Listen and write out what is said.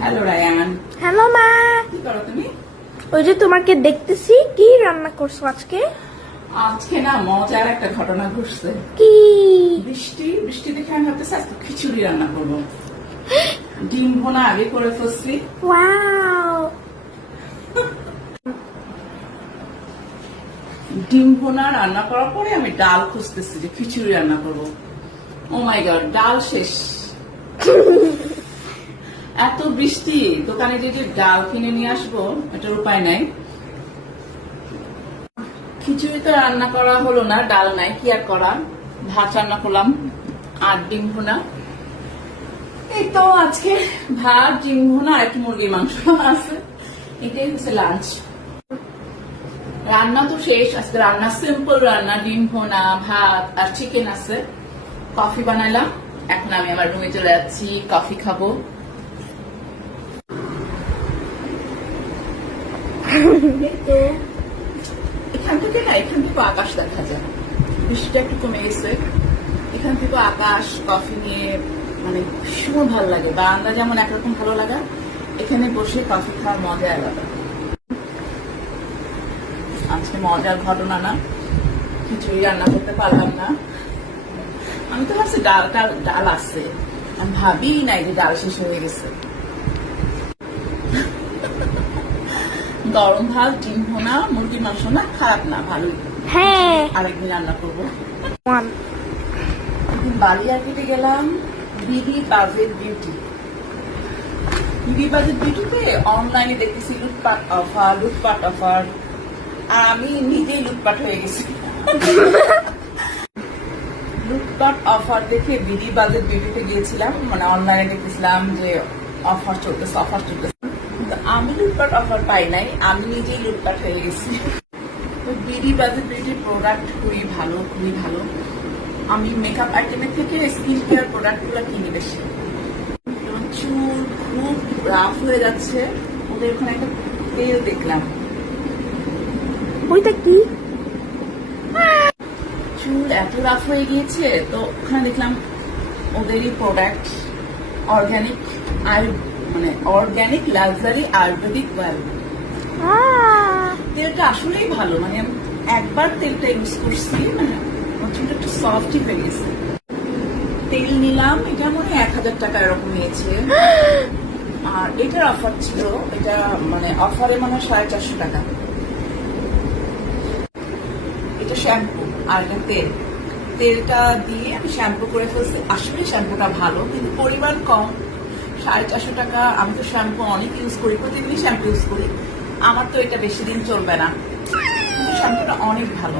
Hello Ryan, hello মা। কি করো তুমি? ওই যে তোমাকে দেখতেছি, কি রান্না করছো আজকে? আজকে না মজার একটা ঘটনা ঘটছে। কি? বৃষ্টি দেখে আমি ভাবতেছি আজকে খিচুড়ি রান্না করবো। ডিম ভোনা আগে করে ফেলছি। ওয়াও। ডিম ভোনা রান্না করার পরে আমি ডাল খুঁজতেছি যে খিচুড়ি রান্না করবো। ও মাই গড, ডাল শেষ। এত বৃষ্টি, দোকানে যে ডাল কিনে নিয়ে আসবো এটার উপায় নাই। খিচুড়ি তো রান্না করা হলো না, ডাল নাই, কি আর করা। ভাত রান্না করলাম আর ডিম ভুনা। এই তো আজকে ভাত, ডিম ভুনা আর একটু মুরগির মাংস আছে, এটাই হচ্ছে লাঞ্চ। রান্না তো শেষ, আজকে রান্না সিম্পল রান্না, ডিম ভুনা, ভাত আর চিকেন আছে। কফি বানালাম, এখন আমি আমার রুমে চলে যাচ্ছি, কফি খাবো। এখান থেকে আকাশ দেখা যায়, বৃষ্টিটা একটু কমে গেছে। এখান থেকে আকাশ, কফি নিয়ে মানে ভীষণ ভালো লাগে। বারান্দা যেমন একরকম ভালো লাগা, এখানে বসে কফি খাওয়ার মজা আলাদা। আজকে মজার ঘটনা না, খিচুড়ি রান্না করতে পারলাম না। আমি তো ভাবছি ডাল আছে, আমি ভাবি নাই যে ডাল শেষ হয়ে গেছে। গরম ভাত, ডিম ভোনা, মুরগির মাংস না, খারাপ না, ভালোই। হ্যাঁ, আরেকদিন রান্না করবো। ওয়ান। একদিন বালিয়ারকেটে গেলাম, BD budget beauty. BD budget বিউটিতে অনলাইনে দেখতেছি লুটপাট অফার, আর আমি নিজেই লুটপাট হয়ে গেছি। লুটপাট অফার দেখে বিডি বাজেট বিউটিতে গিয়েছিলাম, মানে অনলাইনে দেখতেছিলাম যে অফার চলতেছে। কিন্তু আমি লুটপাট অফার পাই নাই, আমি নিজেই লুটপাট হয়ে গেছি। তো বিডি বাজেট বিউটির প্রোডাক্ট খুবই ভালো। আমি মেকআপ আইটেমের থেকে স্কিন কেয়ার প্রোডাক্ট গুলো কিনি বেশি। চুল খুব রাফ হয়ে যাচ্ছে, ওদের ওখানে একটা তেল দেখলাম। ওইটা কি? চুল এত রাফ হয়ে গিয়েছে, তো ওখানে দেখলাম ওদেরই product, organic luxury Ayurvedic oil. তেলটা আসলেই ভালো, মানে আমি একবার তেলটা ইউজ করছি, মানে চুলটা একটু সফটই হয়ে গেছে। তেল নিলাম, এটা মনে 1000 টাকা এরকম নিয়েছে। আর এটার অফার ছিল, এটা মানে অফারে মনে হয় 450 টাকা। এটা শ্যাম্পু আর এটা তেলটা দিয়ে আমি শ্যাম্পু করে ফেলছি। আসলে শ্যাম্পুটা ভালো, কিন্তু পরিমাণ কম। 450 টাকা। আমি তো শ্যাম্পু অনেক ইউজ করি, প্রতিদিনই শ্যাম্পু ইউজ করি, আমার তো এটা বেশি দিন চলবে না, কিন্তু শ্যাম্পুটা অনেক ভালো।